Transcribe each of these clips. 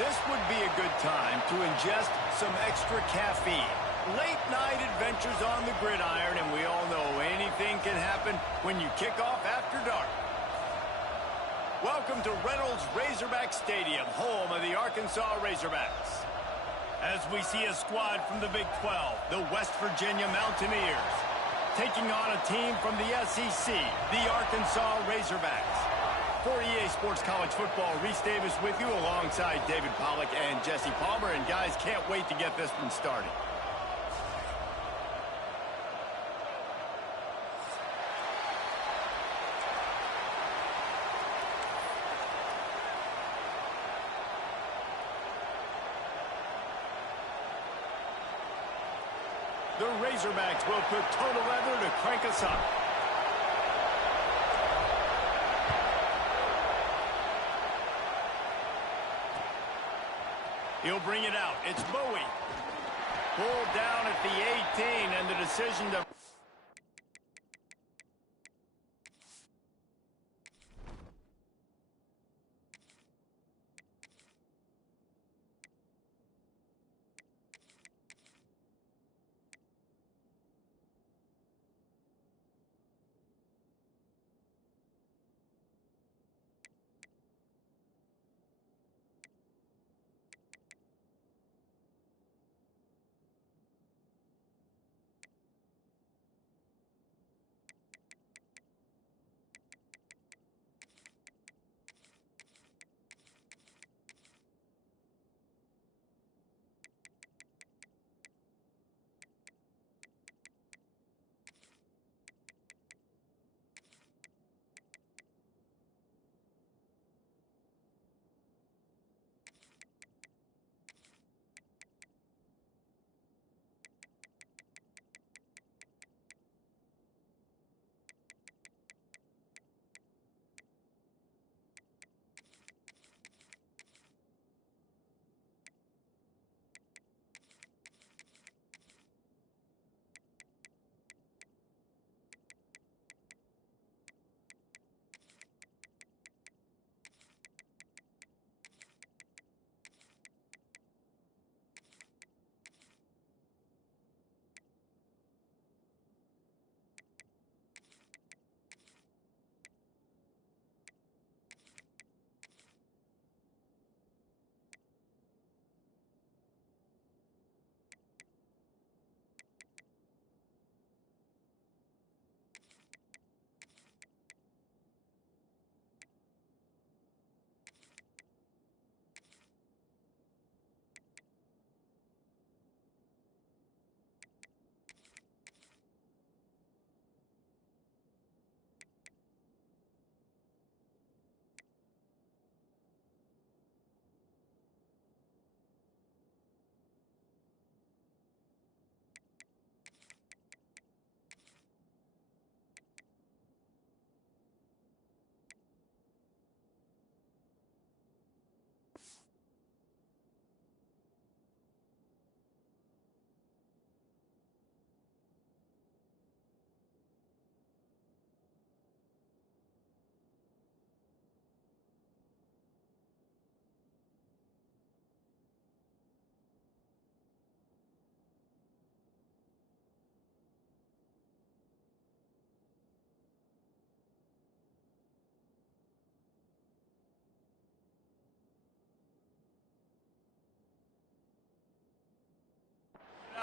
This would be a good time to ingest some extra caffeine. Late night adventures on the gridiron, and we all know anything can happen when you kick off after dark. Welcome to Reynolds Razorback Stadium, home of the Arkansas Razorbacks. As we see a squad from the Big 12, the West Virginia Mountaineers, taking on a team from the SEC, the Arkansas Razorbacks. For EA Sports College Football, Reese Davis with you alongside David Pollack and Jesse Palmer. And guys, can't wait to get this one started. The Razorbacks will put total leather to crank us up. He'll bring it out. It's Bowie. Pulled down at the 18, and the decision to...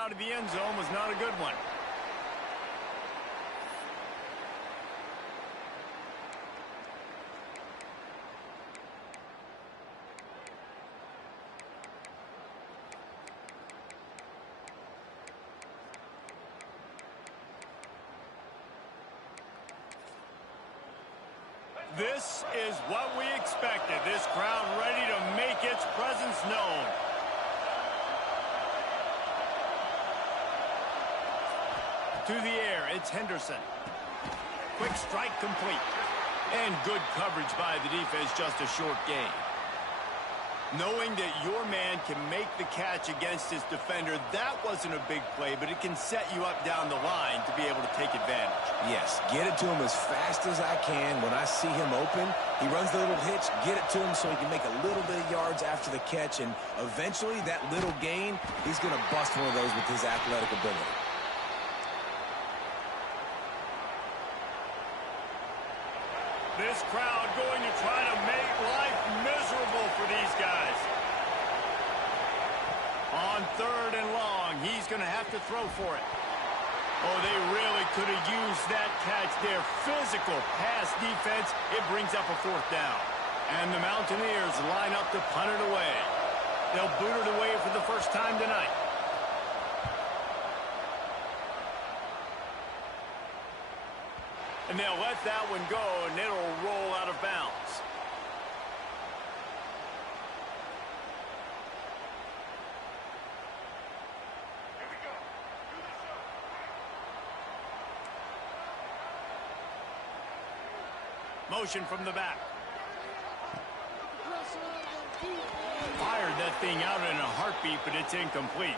out of the end zone was not a good one. This is what we expected. This crowd ready to make its presence known. To the air, it's Henderson. Quick strike complete. And good coverage by the defense, just a short gain. Knowing that your man can make the catch against his defender, that wasn't a big play, but it can set you up down the line to be able to take advantage. Yes, get it to him as fast as I can. When I see him open, he runs the little hitch, get it to him so he can make a little bit of yards after the catch, and eventually that little gain, he's going to bust one of those with his athletic ability. This crowd going to try to make life miserable for these guys. On 3rd and long, he's going to have to throw for it. Oh, they really could have used that catch there. Physical pass defense. It brings up a 4th down. And the Mountaineers line up to punt it away. They'll boot it away for the first time tonight. And they'll let that one go, and it'll roll out of bounds. Here we go. Motion from the back. Fired that thing out in a heartbeat, but it's incomplete.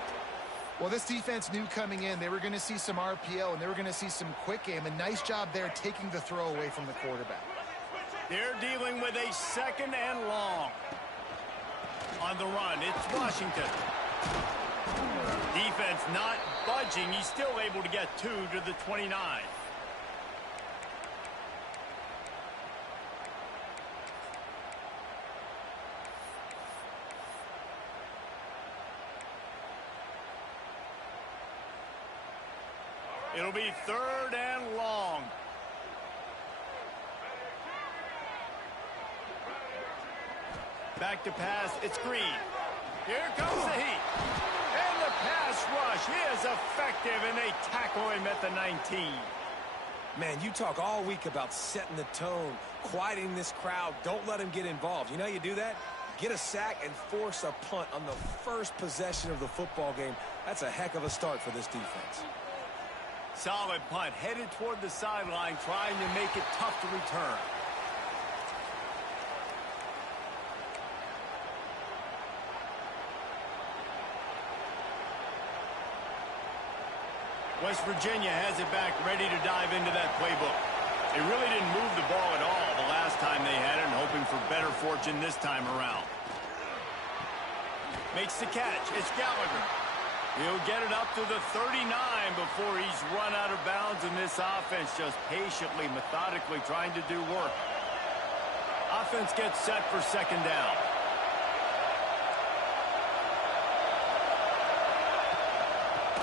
Well, this defense knew coming in they were going to see some RPO and they were going to see some quick game. A nice job there taking the throw away from the quarterback. They're dealing with a 2nd and long. On the run, it's Washington. Defense not budging. He's still able to get 2 to the 29. It'll be 3rd and long. Back to pass. It's Green. Here comes the heat. And the pass rush is effective, and they tackle him at the 19. Man, you talk all week about setting the tone, quieting this crowd. Don't let him get involved. You know how you do that? Get a sack and force a punt on the first possession of the football game. That's a heck of a start for this defense. Solid punt, headed toward the sideline, trying to make it tough to return. West Virginia has it back, ready to dive into that playbook. They really didn't move the ball at all the last time they had it, and hoping for better fortune this time around. Makes the catch. It's Gallagher. He'll get it up to the 39 before he's run out of bounds, and this offense just patiently, methodically trying to do work. Offense gets set for 2nd down.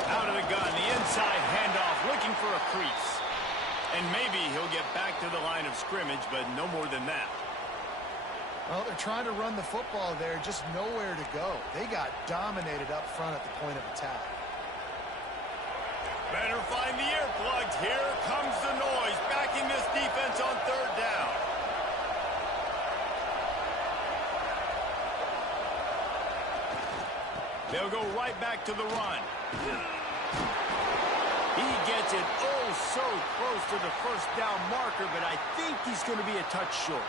Out of the gun, the inside handoff, looking for a crease. And maybe he'll get back to the line of scrimmage, but no more than that. Well, they're trying to run the football there, just nowhere to go. They got dominated up front at the point of attack. Better find the earplugs. Here comes the noise, backing this defense on 3rd down. They'll go right back to the run. He gets it oh so close to the 1st down marker, but I think he's going to be a touch short.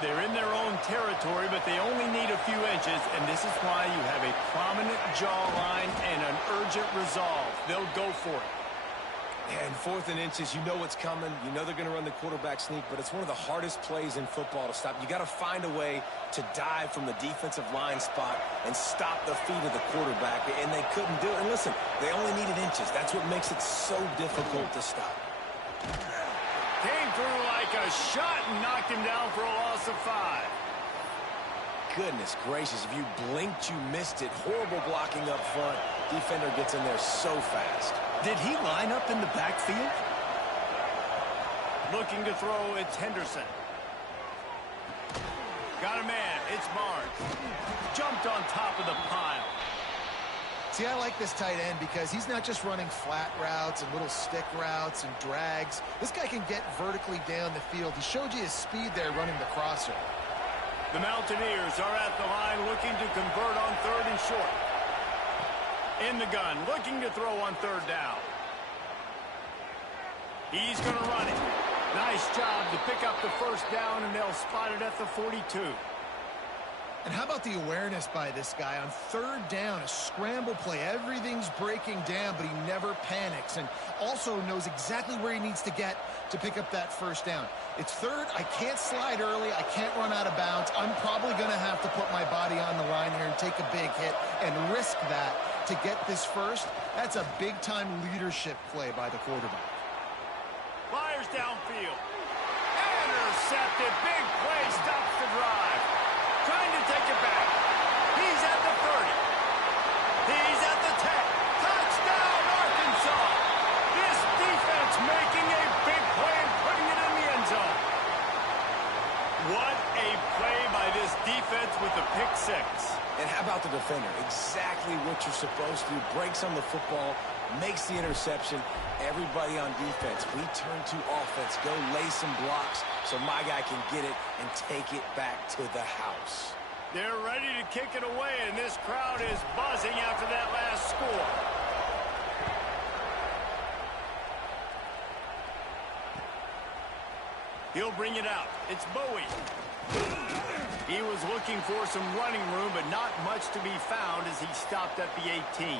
They're in their own territory, but they only need a few inches, and this is why you have a prominent jawline and an urgent resolve. They'll go for it. And 4th and inches, you know what's coming. You know they're going to run the quarterback sneak, but it's one of the hardest plays in football to stop. You got to find a way to dive from the defensive line spot and stop the feet of the quarterback, and they couldn't do it. And listen, they only needed inches. That's what makes it so difficult to stop. Came through like a shot and knocked him down for a loss of 5. Goodness gracious, if you blinked, you missed it. Horrible blocking up front. Defender gets in there so fast. Did he line up in the backfield? Looking to throw, it's Henderson. Got a man, it's Barnes. Jumped on top of the pile. See, I like this tight end because he's not just running flat routes and little stick routes and drags. This guy can get vertically down the field. He showed you his speed there running the crosser. The Mountaineers are at the line looking to convert on 3rd and short. In the gun, looking to throw on 3rd down. He's going to run it. Nice job to pick up the first down, and they'll spot it at the 42. And how about the awareness by this guy on third down, a scramble play. Everything's breaking down, but he never panics and also knows exactly where he needs to get to pick up that first down. It's third. I can't slide early. I can't run out of bounds. I'm probably going to have to put my body on the line here and take a big hit and risk that to get this first. That's a big-time leadership play by the quarterback. Fires downfield. Intercepted. Big play. Stops the drive. Trying to take it back. He's at the 30. He's at the 10. Touchdown, Arkansas. This defense making a big play and putting it in the end zone. What a play by this defense with the pick six. And how about the defender? Exactly what you're supposed to do. Breaks on the football, makes the interception. Everybody on defense, we turn to offense. Go lay some blocks so my guy can get it and take it back to the house. They're ready to kick it away, and this crowd is buzzing after that last score. He'll bring it out. It's Bowie. He was looking for some running room, but not much to be found as he stopped at the 18.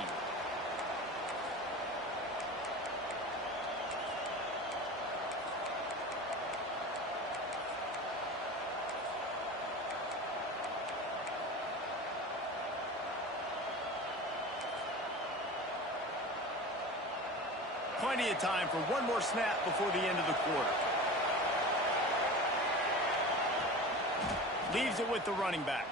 Plenty of time for one more snap before the end of the quarter. Leaves it with the running back.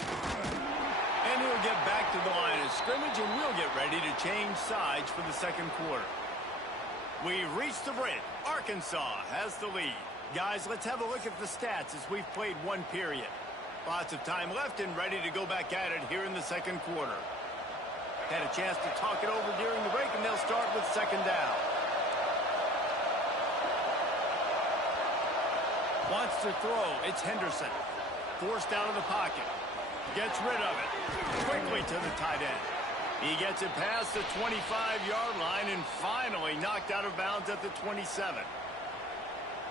And he'll get back to the line of scrimmage, and we'll get ready to change sides for the second quarter. We've reached the break. Arkansas has the lead. Guys, let's have a look at the stats as we've played one period. Lots of time left and ready to go back at it here in the second quarter. Had a chance to talk it over during the break, and they'll start with second down. Wants to throw. It's Henderson. Forced out of the pocket. Gets rid of it. Quickly to the tight end. He gets it past the 25-yard line and finally knocked out of bounds at the 27.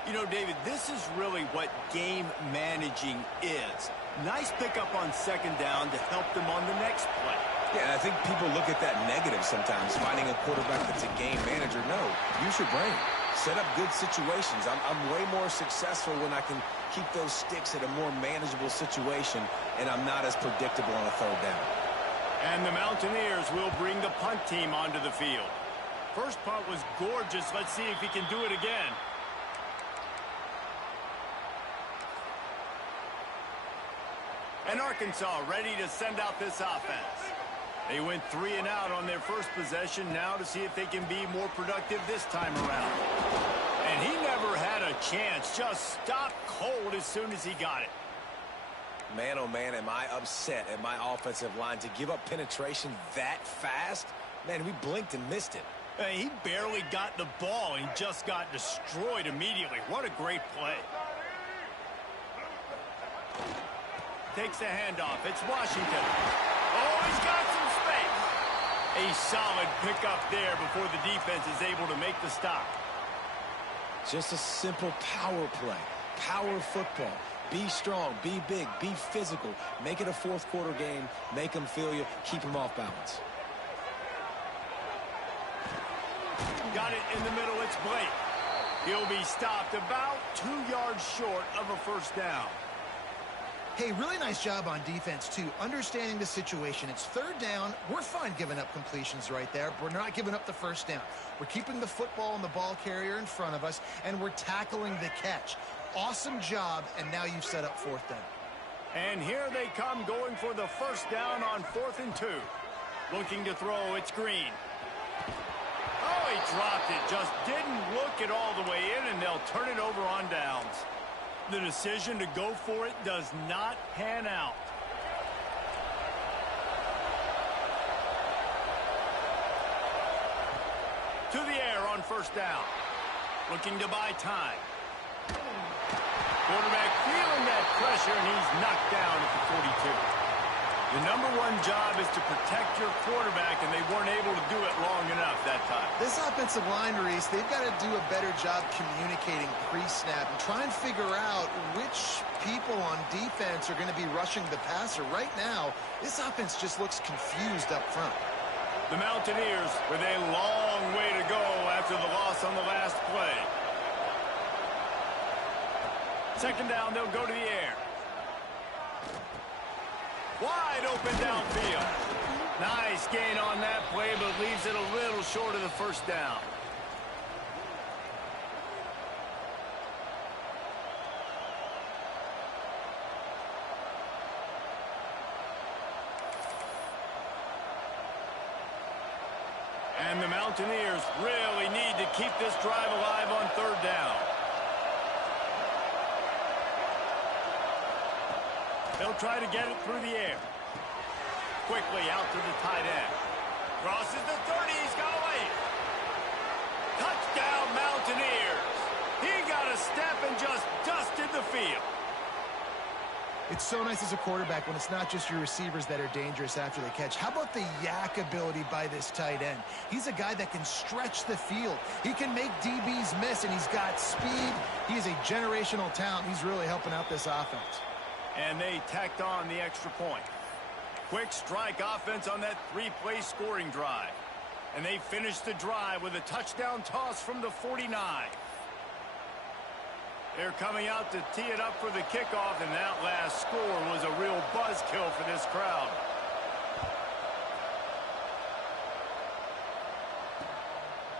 You know, David, this is really what game managing is. Nice pickup on second down to help them on the next play. Yeah, I think people look at that negative sometimes, finding a quarterback that's a game manager. No, use your brain. Set up good situations. I'm way more successful when I can keep those sticks at a more manageable situation, and I'm not as predictable on a third down. And the Mountaineers will bring the punt team onto the field. First punt was gorgeous. Let's see if he can do it again. And Arkansas ready to send out this offense. They went 3 and out on their first possession, now to see if they can be more productive this time around. And he never had a chance, just stopped cold as soon as he got it. Man, oh man, am I upset at my offensive line to give up penetration that fast? Man, we blinked and missed it. He barely got the ball and just got destroyed immediately. What a great play. Takes the handoff. It's Washington. Oh, he's got some space. A solid pickup there before the defense is able to make the stop. Just a simple power play. Power football. Be strong, be big, be physical. Make it a fourth quarter game. Make them feel you. Keep them off balance. Got it in the middle. It's Blake. He'll be stopped about 2 yards short of a first down. Hey, really nice job on defense, too, understanding the situation. It's third down. We're fine giving up completions right there. We're not giving up the first down. We're keeping the football and the ball carrier in front of us, and we're tackling the catch. Awesome job, and now you've set up fourth down. And here they come going for the first down on 4th and 2. Looking to throw, it's Green. Oh, he dropped it. Just didn't look it all the way in, and they'll turn it over on downs. The decision to go for it does not pan out. To the air on first down. Looking to buy time. Quarterback feeling that pressure, and he's knocked down at the 42. Your number one job is to protect your quarterback, and they weren't able to do it long enough that time. This offensive line, Reese, they've got to do a better job communicating pre-snap and try and figure out which people on defense are going to be rushing the passer. Right now, this offense just looks confused up front. The Mountaineers with a long way to go after the loss on the last play. Second down, they'll go to the air. Wide open downfield. Nice gain on that play, but leaves it a little short of the first down. And the Mountaineers really need to keep this drive alive on third down. They'll try to get it through the air. Quickly out to the tight end. Crosses the 30. He's got away. Touchdown, Mountaineers. He got a step and just dusted the field. It's so nice as a quarterback when it's not just your receivers that are dangerous after the catch. How about the yak ability by this tight end? He's a guy that can stretch the field. He can make DBs miss, and he's got speed. He is a generational talent. He's really helping out this offense. And they tacked on the extra point. Quick strike offense on that three-play scoring drive. And they finished the drive with a touchdown toss from the 49. They're coming out to tee it up for the kickoff, and that last score was a real buzzkill for this crowd.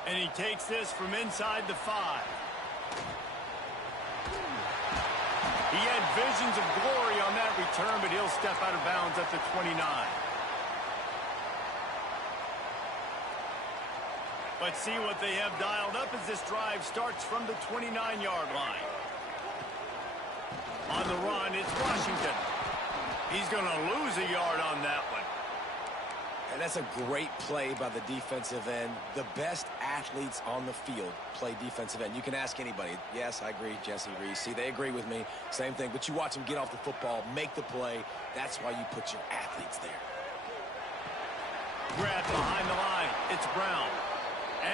And he takes this from inside the 5. He had visions of glory on that return, but he'll step out of bounds at the 29. Let's see what they have dialed up as this drive starts from the 29-yard line. On the run, it's Washington. He's going to lose a yard on that one. And that's a great play by the defensive end. The best athletes on the field play defensive end. You can ask anybody. Yes, I agree, Jesse Reese. See, they agree with me. Same thing. But you watch them get off the football, make the play. That's why you put your athletes there. Grab behind the line. It's Brown.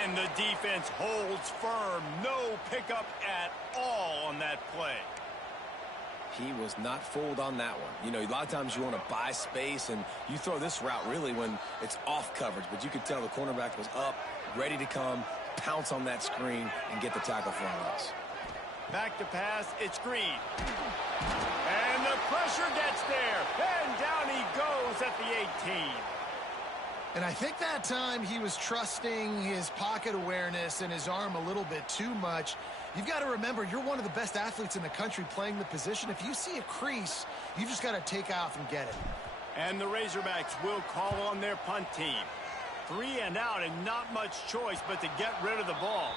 And the defense holds firm. No pickup at all on that play. He was not fooled on that one. You know, a lot of times you want to buy space, and you throw this route really when it's off coverage. But you could tell the cornerback was up, ready to come, pounce on that screen, and get the tackle for a loss. Back to pass, it's Green. And the pressure gets there. And down he goes at the 18. And I think that time he was trusting his pocket awareness and his arm a little bit too much. You've got to remember, you're one of the best athletes in the country playing the position. If you see a crease, you've just got to take off and get it. And the Razorbacks will call on their punt team. 3 and out and not much choice but to get rid of the ball.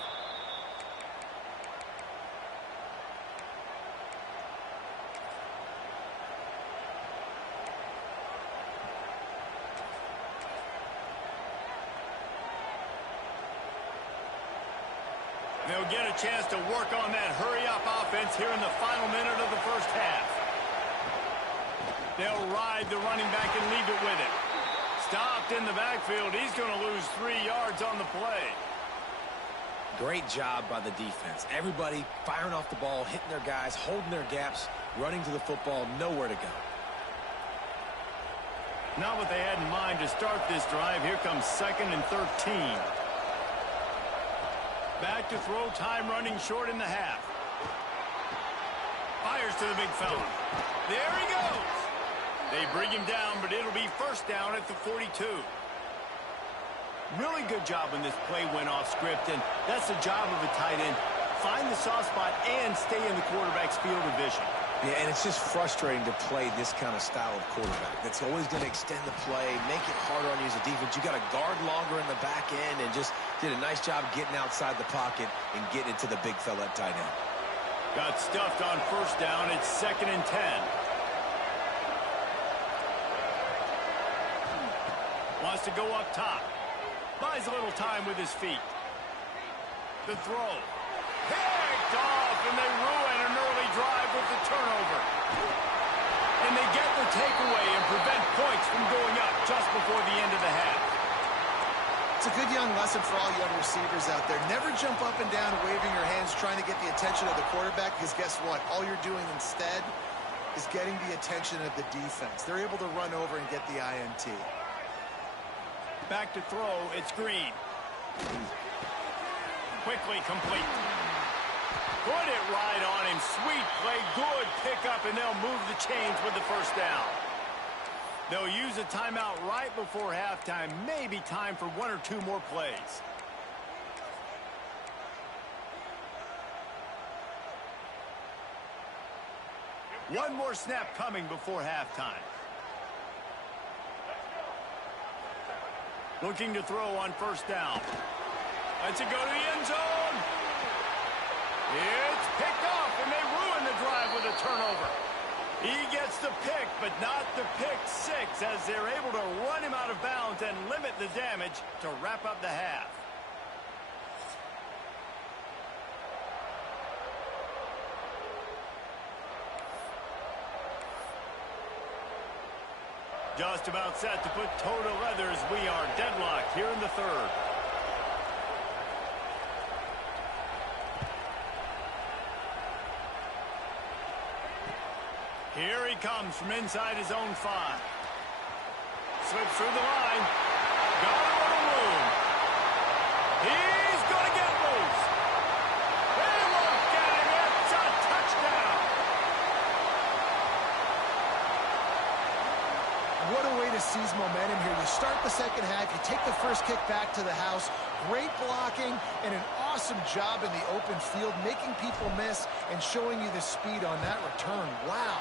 They'll get a chance to work on that hurry-up offense here in the final minute of the first half. They'll ride the running back and leave it with it. Stopped in the backfield. He's going to lose 3 yards on the play. Great job by the defense. Everybody firing off the ball, hitting their guys, holding their gaps, running to the football, nowhere to go. Not what they had in mind to start this drive. Here comes 2nd and 13. Back to throw, time running short in the half. Fires to the big fella. There he goes. They bring him down, but it'll be first down at the 42. Really good job when this play went off script, and that's the job of a tight end. Find the soft spot and stay in the quarterback's field of vision. Yeah, and it's just frustrating to play this kind of style of quarterback. That's always going to extend the play, make it harder on you as a defense. You got to guard longer in the back end, and just did a nice job getting outside the pocket and getting it to the big fella at tight end. Got stuffed on first down. It's 2nd and 10. Wants to go up top. Buys a little time with his feet. The throw. Picked off, and they ruin an early drive with the turnover. And they get the takeaway and prevent points from going up just before the end of the half. It's a good young lesson for all young receivers out there. Never jump up and down waving your hands trying to get the attention of the quarterback, because guess what? All you're doing instead is getting the attention of the defense. They're able to run over and get the INT. Back to throw, it's Green. Quickly complete. Put it right on him. Sweet play, good pickup, and they'll move the chains with the first down. They'll use a timeout right before halftime. Maybe time for one or two more plays. One more snap coming before halftime. Looking to throw on first down. Lets it go to the end zone. It's picked off, and they ruin the drive with a turnover. He gets the pick, but not the pick six, as they're able to run him out of bounds and limit the damage to wrap up the half. Just about set to put toe to leather as we are deadlocked here in the third. Here he comes from inside his own 5. Slips through the line. Got a little room. He's going to get loose. They look at him. It's a touchdown. What a way to seize momentum here. You start the second half, you take the first kick back to the house. Great blocking and an awesome job in the open field, making people miss and showing you the speed on that return. Wow.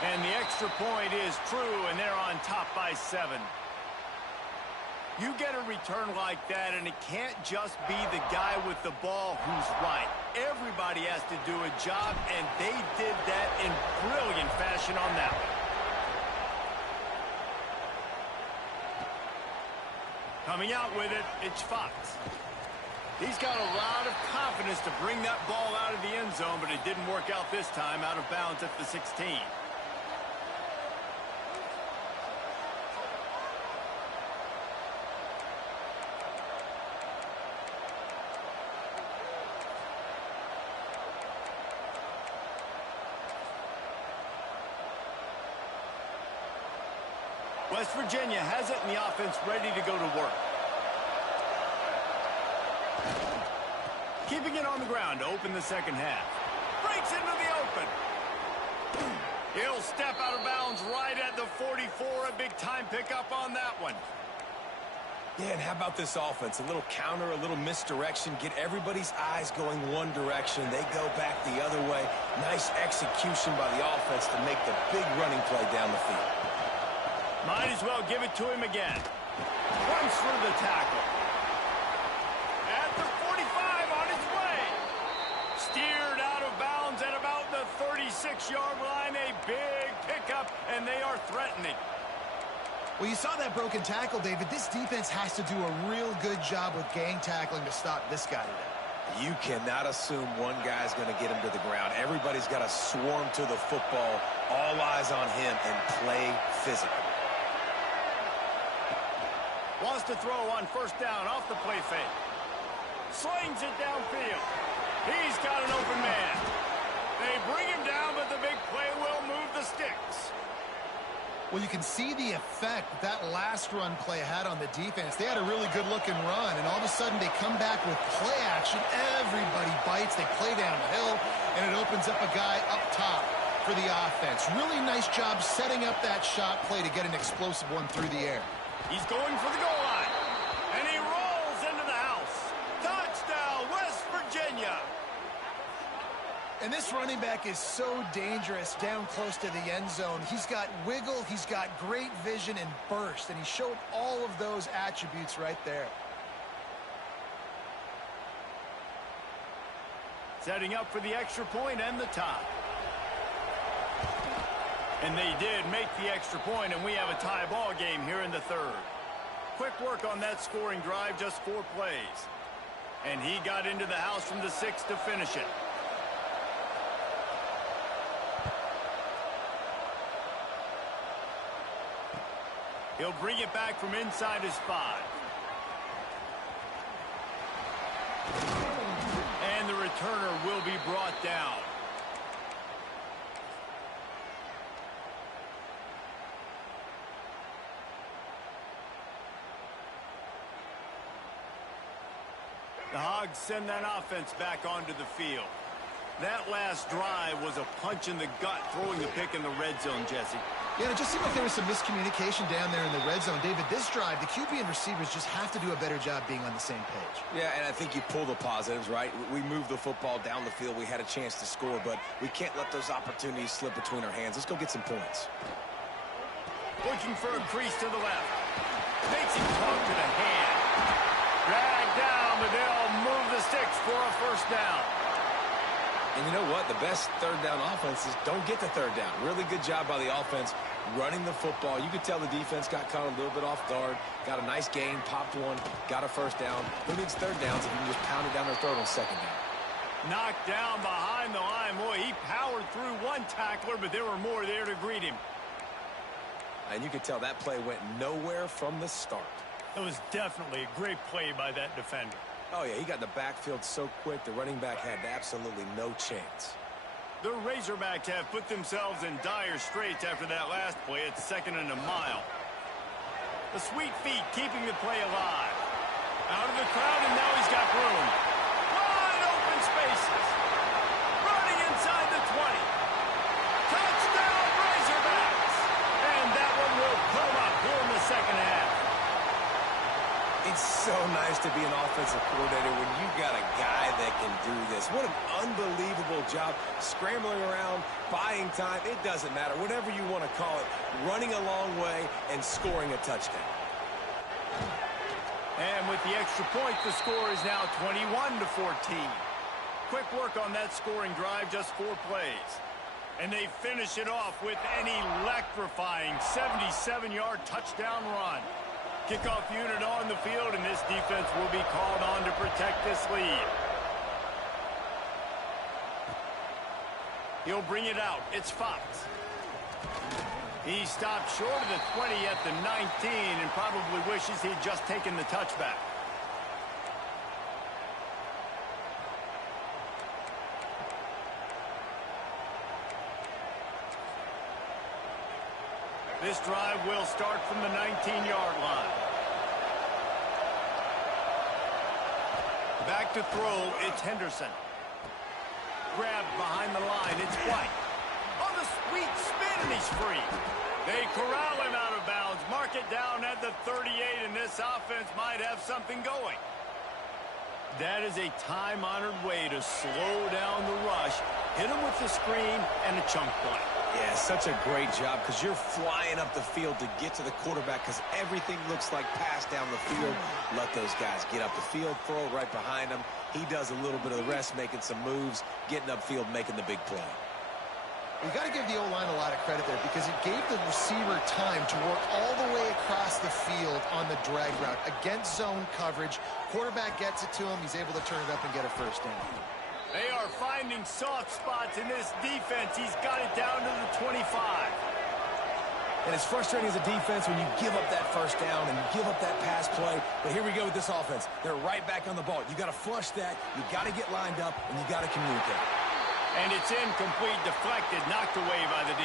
And the extra point is true, and they're on top by 7. You get a return like that, and it can't just be the guy with the ball who's right. Everybody has to do a job, and they did that in brilliant fashion on that one. Coming out with it, it's Fox. He's got a lot of confidence to bring that ball out of the end zone, but it didn't work out this time, out of bounds at the 16. West Virginia has it, and the offense ready to go to work. Keeping it on the ground to open the second half. Breaks into the open. He'll step out of bounds right at the 44. A big-time pickup on that one. Yeah, and how about this offense? A little counter, a little misdirection. Get everybody's eyes going one direction. They go back the other way. Nice execution by the offense to make the big running play down the field. Might as well give it to him again. Runs through the tackle. At the 45 on his way. Steered out of bounds at about the 36-yard line. A big pickup, and they are threatening. Well, you saw that broken tackle, David. This defense has to do a real good job with gang tackling to stop this guy today. You cannot assume one guy's going to get him to the ground. Everybody's got to swarm to the football. All eyes on him and play physical. Wants to throw on first down off the play fake. Slings it downfield. He's got an open man. They bring him down, but the big play will move the sticks. Well, you can see the effect that last run play had on the defense. They had a really good-looking run, and all of a sudden they come back with play action. Everybody bites. They play downhill, and it opens up a guy up top for the offense. Really nice job setting up that shot play to get an explosive one through the air. He's going for the goal line, and he rolls into the house. Touchdown, West Virginia. And this running back is so dangerous down close to the end zone. He's got wiggle, he's got great vision and burst, and he showed all of those attributes right there. Setting up for the extra point and the tie. And they did make the extra point, and we have a tie ball game here in the third. Quick work on that scoring drive, just 4 plays. And he got into the house from the 6 to finish it. He'll bring it back from inside his 5. And the returner will be brought down. The Hogs send that offense back onto the field. That last drive was a punch in the gut, throwing the pick in the red zone, Jesse. Yeah, it just seemed like there was some miscommunication down there in the red zone. David, this drive, the QB and receivers just have to do a better job being on the same page. Yeah, and I think you pull the positives, right? We moved the football down the field. We had a chance to score, but we can't let those opportunities slip between our hands. Let's go get some points. Looking for a crease to the left. Makes him talk to the hand. Dragged down, but they'll move the sticks for a first down. And you know what? The best third down offenses don't get the third down. Really good job by the offense running the football. You could tell the defense got caught a little bit off guard. Got a nice gain, popped one, got a first down. Who needs third downs if you can just pound it down their throat on second down? Knocked down behind the line. Boy, he powered through one tackler, but there were more there to greet him. And you could tell that play went nowhere from the start. It was definitely a great play by that defender. Oh, yeah, he got in the backfield so quick, the running back had absolutely no chance. The Razorbacks have put themselves in dire straits after that last play at 2nd and a mile. The sweet feet keeping the play alive. Out of the crowd, and now he's got room. Wide open spaces. Running inside the 20. Touchdown, Razorbacks! And that one will come up here in the second half. It's so nice to be an offensive coordinator when you got a guy that can do this. What an unbelievable job scrambling around, buying time. It doesn't matter. Whatever you want to call it, running a long way and scoring a touchdown. And with the extra point, the score is now 21-14. Quick work on that scoring drive, just 4 plays. And they finish it off with an electrifying 77-yard touchdown run. Kickoff unit on the field, and this defense will be called on to protect this lead. He'll bring it out. It's Fox. He stopped short of the 20 at the 19 and probably wishes he'd just taken the touchback. This drive will start from the 19-yard line. Back to throw, it's Henderson. Grabbed behind the line, it's White. On the sweet spin, and he's free. They corral him out of bounds, mark it down at the 38, and this offense might have something going. That is a time-honored way to slow down the rush, hit him with the screen, and a chunk play. Yeah, such a great job because you're flying up the field to get to the quarterback because everything looks like pass down the field. Let those guys get up the field, throw it right behind him. He does a little bit of the rest, making some moves, getting upfield, making the big play. We've got to give the O-line a lot of credit there because it gave the receiver time to work all the way across the field on the drag route. Against zone coverage, quarterback gets it to him, he's able to turn it up and get a first down. They are finding soft spots in this defense. He's got it down to the 25. And it's frustrating as a defense when you give up that first down and you give up that pass play. But here we go with this offense. They're right back on the ball. You got to flush that. You got to get lined up, and you got to communicate. And it's incomplete, deflected, knocked away by the D.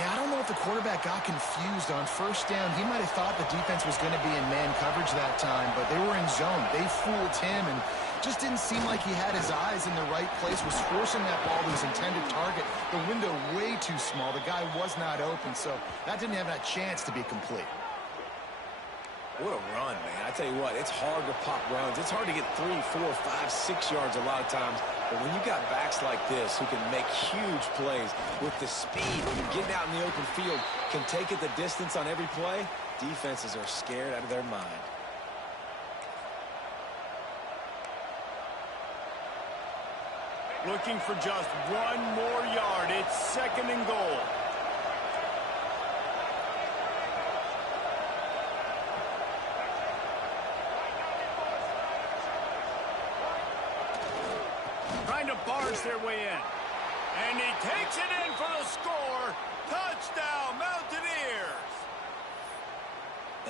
Yeah, I don't know if the quarterback got confused on first down. He might have thought the defense was going to be in man coverage that time, but they were in zone. They fooled him and just didn't seem like he had his eyes in the right place, was forcing that ball to his intended target. The window way too small. The guy was not open, so that didn't have that chance to be complete. What a run, man. I tell you what, it's hard to pop runs. It's hard to get 3, 4, 5, 6 yards a lot of times. But when you got backs like this who can make huge plays with the speed, getting out in the open field, can take it the distance on every play, defenses are scared out of their mind. Looking for just 1 more yard. It's 2nd and goal. Trying to barge their way in. And he takes it in for the score. Touchdown, Mountaineers.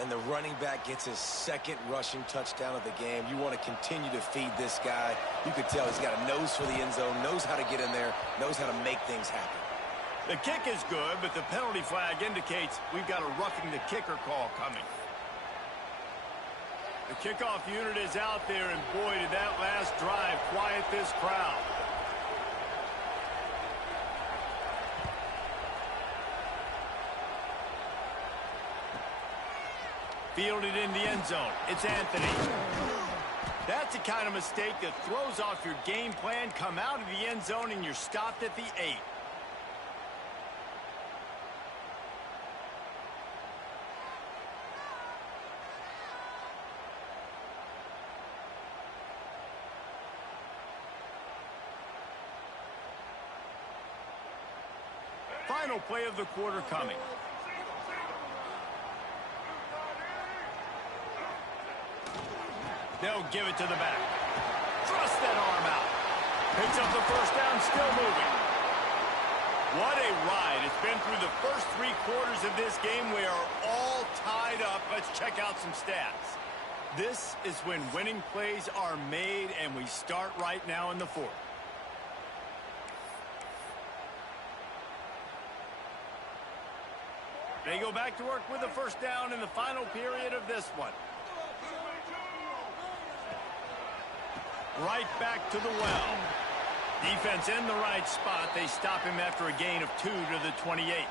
And the running back gets his second rushing touchdown of the game. You want to continue to feed this guy. You could tell he's got a nose for the end zone, knows how to get in there, knows how to make things happen. The kick is good, but the penalty flag indicates we've got a roughing the kicker call coming. The kickoff unit is out there, and boy, did that last drive quiet this crowd. Fielded in the end zone. It's Anthony. That's the kind of mistake that throws off your game plan. Come out of the end zone, and you're stopped at the 8. Final play of the quarter coming. They'll give it to the back. Thrust that arm out. Picks up the first down, still moving. What a ride. It's been through the first 3 quarters of this game. We are all tied up. Let's check out some stats. This is when winning plays are made, and we start right now in the 4th. They go back to work with the first down in the final period of this one. Right back to the well. Defense in the right spot. They stop him after a gain of 2 to the 28.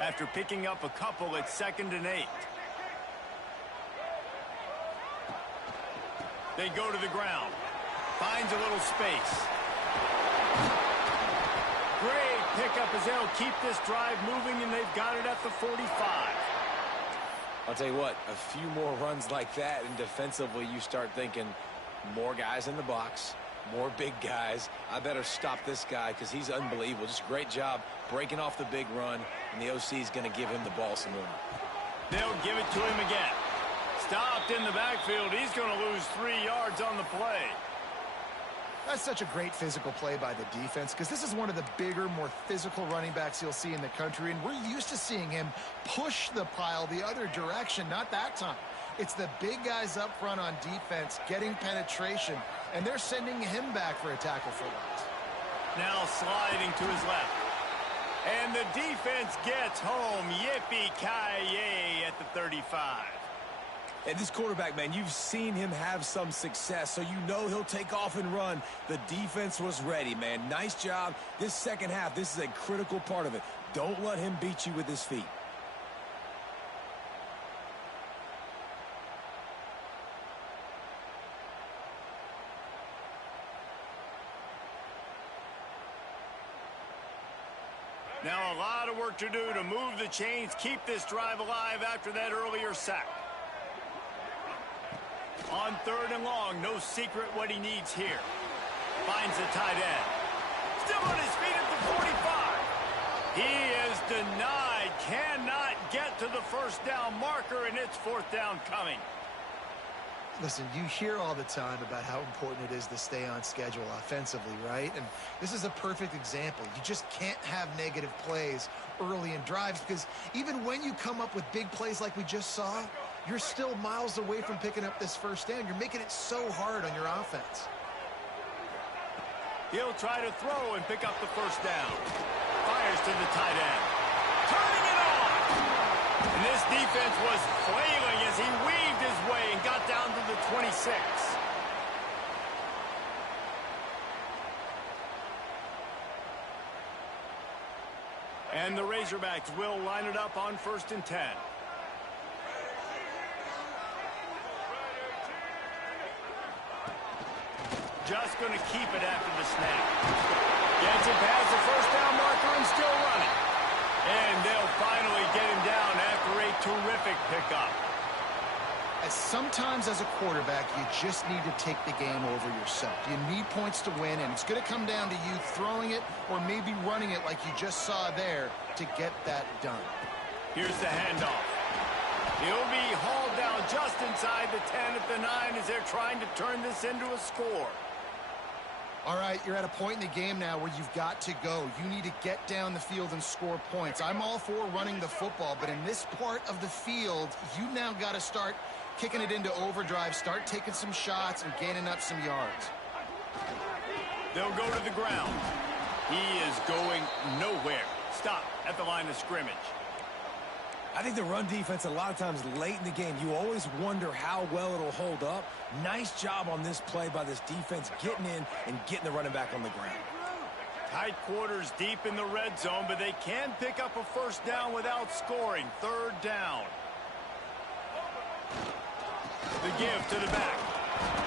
After picking up a couple, it's 2nd and 8. They go to the ground. Finds a little space. Great pickup as they'll keep this drive moving, and they've got it at the 45. I'll tell you what, a few more runs like that, and defensively you start thinking, more guys in the box, more big guys. I better stop this guy because he's unbelievable. Just a great job breaking off the big run, and the OC is going to give him the ball some more. They'll give it to him again. Stopped in the backfield. He's going to lose 3 yards on the play. That's such a great physical play by the defense because this is one of the bigger, more physical running backs you'll see in the country, and we're used to seeing him push the pile the other direction. Not that time. It's the big guys up front on defense getting penetration, and they're sending him back for a tackle for loss. Now sliding to his left. And the defense gets home. Yippee-ki-yay at the 35. And this quarterback, man, you've seen him have some success, so you know he'll take off and run. The defense was ready, man. Nice job. This second half, this is a critical part of it. Don't let him beat you with his feet. Now a lot of work to do to move the chains, keep this drive alive after that earlier sack. On 3rd and long, no secret what he needs here. Finds the tight end. Still on his feet at the 45. He is denied. Cannot get to the first down marker, and it's 4th down coming. Listen, you hear all the time about how important it is to stay on schedule offensively, right? And this is a perfect example. You just can't have negative plays early in drives because even when you come up with big plays like we just saw, you're still miles away from picking up this first down. You're making it so hard on your offense. He'll try to throw and pick up the first down. Fires to the tight end. Turning it on! And this defense was flailing as he weaved his way and got down to the 26. And the Razorbacks will line it up on 1st and 10. Just going to keep it after the snap. Gets it past the first down marker and still running. And they'll finally get him down after a terrific pickup. Sometimes as a quarterback, you just need to take the game over yourself. You need points to win, and it's going to come down to you throwing it or maybe running it like you just saw there to get that done. Here's the handoff. He'll be hauled down just inside the 10 at the 9 as they're trying to turn this into a score. All right, you're at a point in the game now where you've got to go. You need to get down the field and score points. I'm all for running the football, but in this part of the field, you now got to start kicking it into overdrive, start taking some shots and gaining up some yards. They'll go to the ground. He is going nowhere. Stop at the line of scrimmage. I think the run defense, a lot of times late in the game, you always wonder how well it'll hold up. Nice job on this play by this defense, getting in and getting the running back on the ground. Tight quarters deep in the red zone, but they can pick up a first down without scoring. Third down. The give to the back.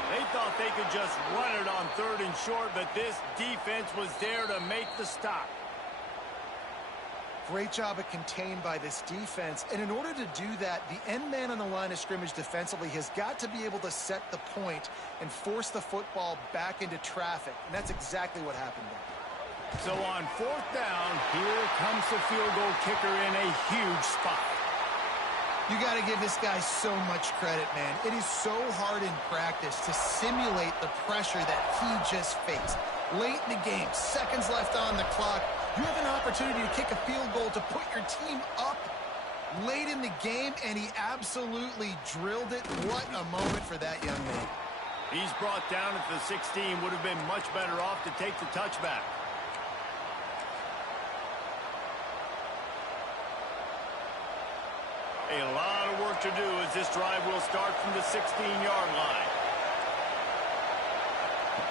They thought they could just run it on 3rd and short, but this defense was there to make the stop. Great job at contained by this defense. And in order to do that, the end man on the line of scrimmage defensively has got to be able to set the point and force the football back into traffic. And that's exactly what happened there. So on 4th down, here comes the field goal kicker in a huge spot. You got to give this guy so much credit, man. It is so hard in practice to simulate the pressure that he just faced. Late in the game, seconds left on the clock, you have an opportunity to kick a field goal to put your team up late in the game, and he absolutely drilled it. What a moment for that young man. He's brought down at the 16. Would have been much better off to take the touchback. A lot of work to do as this drive will start from the 16-yard line.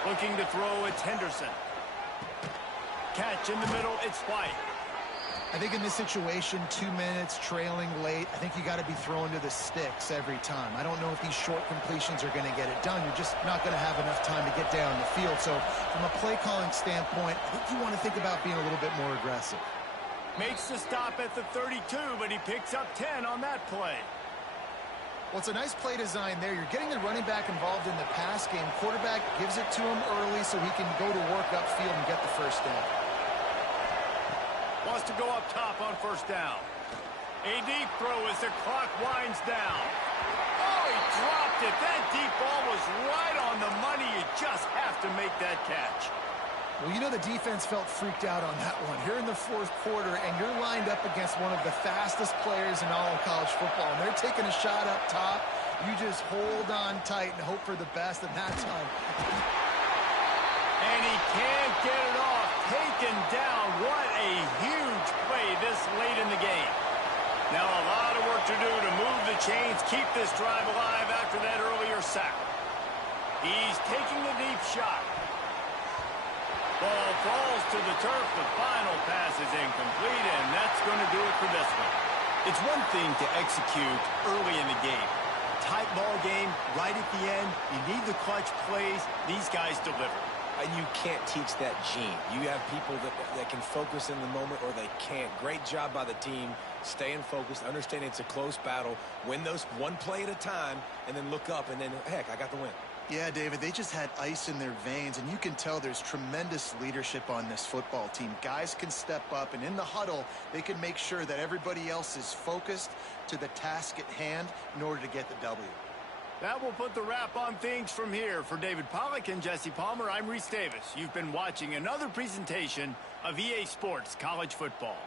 Looking to throw, it's Henderson. Catch in the middle, it's White. I think in this situation, 2 minutes, trailing late, I think you got to be throwing to the sticks every time. I don't know if these short completions are going to get it done. You're just not going to have enough time to get down the field. So from a play calling standpoint, I think you want to think about being a little bit more aggressive. Makes the stop at the 32, but he picks up 10 on that play. Well, it's a nice play design there. You're getting the running back involved in the pass game. Quarterback gives it to him early so he can go to work upfield and get the first down. Wants to go up top on 1st down. A deep throw as the clock winds down. Oh, he dropped it. That deep ball was right on the money. You just have to make that catch. Well, you know the defense felt freaked out on that one. Here in the 4th quarter, and you're lined up against one of the fastest players in all of college football, and they're taking a shot up top. You just hold on tight and hope for the best at that time. And he can't get it off. Taken down. What a huge play this late in the game. Now a lot of work to do to move the chains, keep this drive alive after that earlier sack. He's taking the deep shot. Ball falls to the turf. The final pass is incomplete, and that's going to do it for this one. It's one thing to execute early in the game. Tight ball game, right at the end. You need the clutch plays. These guys deliver. And you can't teach that gene. You have people that can focus in the moment or they can't. Great job by the team, staying focused, understanding it's a close battle, win those one play at a time, and then look up, and then, heck, I got the win. Yeah, David, they just had ice in their veins, and you can tell there's tremendous leadership on this football team. Guys can step up, and in the huddle, they can make sure that everybody else is focused to the task at hand in order to get the W. That will put the wrap on things from here. For David Pollack and Jesse Palmer, I'm Reese Davis. You've been watching another presentation of EA Sports College Football.